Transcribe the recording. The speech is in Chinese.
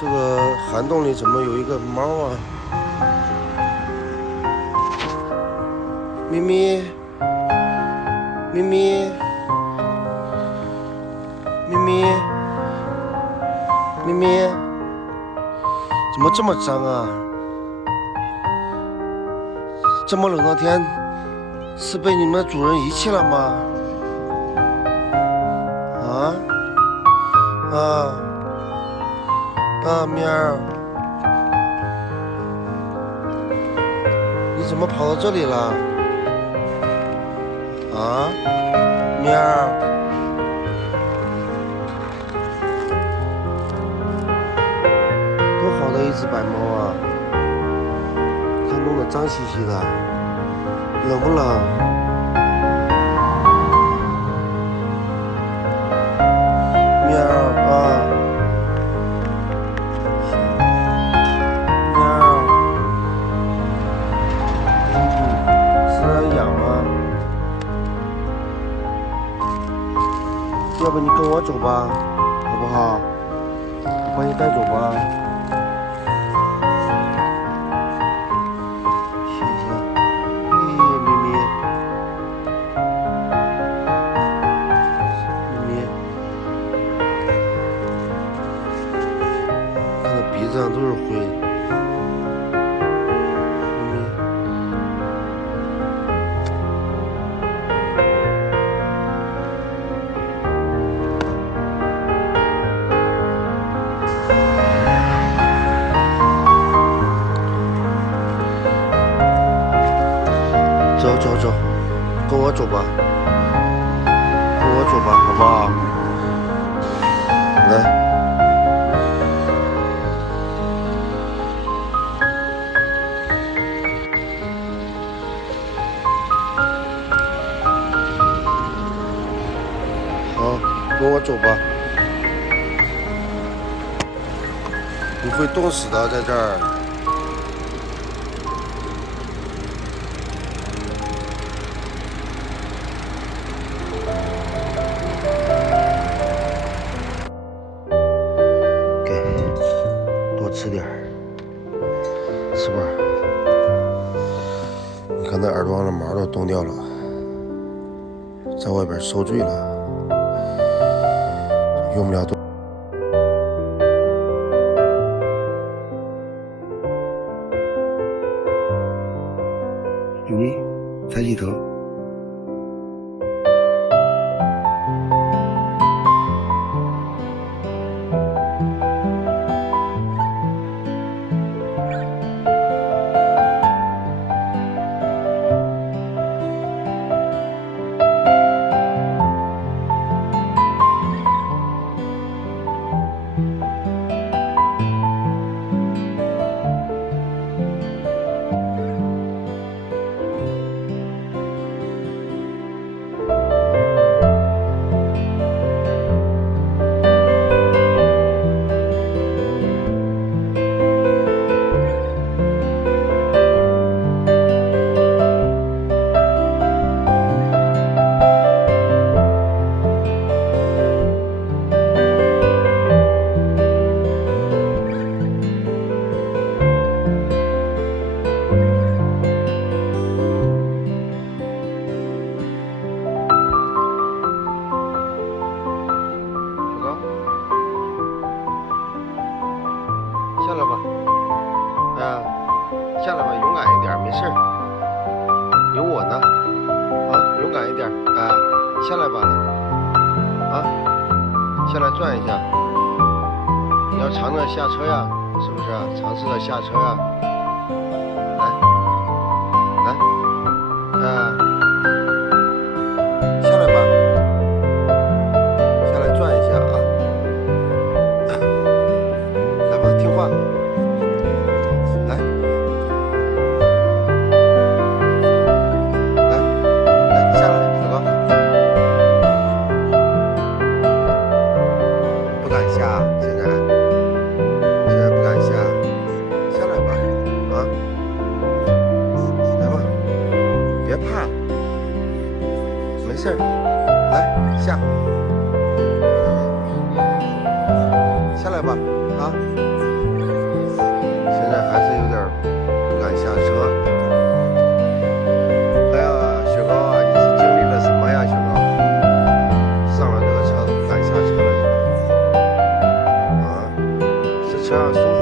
这个涵洞里怎么有一个猫啊？咪咪，咪咪，咪咪，咪咪，怎么这么脏啊？这么冷的天，是被你们的主人遗弃了吗？喵，你怎么跑到这里了？喵，多好的一只白猫啊！它弄得脏兮兮的，冷不冷？要不你跟我走吧，好不好？我把你带走吧。谢谢。咪咪，咪咪，看它鼻子上都是灰。走，跟我走吧，跟我走吧，好不好？来，好，跟我走吧。你会冻死的，在这儿。吃点儿，吃吧。你看那耳朵上的毛都冻掉了，在外边受罪了，用不了多。咪咪，抬起头。下来吧，下来吧，勇敢一点，没事儿，有我呢，勇敢一点，下来吧，下来转一下，你要尝着下车呀，是不是？尝试着下车呀，来，下来吧，下来转一下啊。听话，来，下来，小高，不敢下，现在不敢下，下来吧，来吧，别怕，没事儿，来下来吧，车上松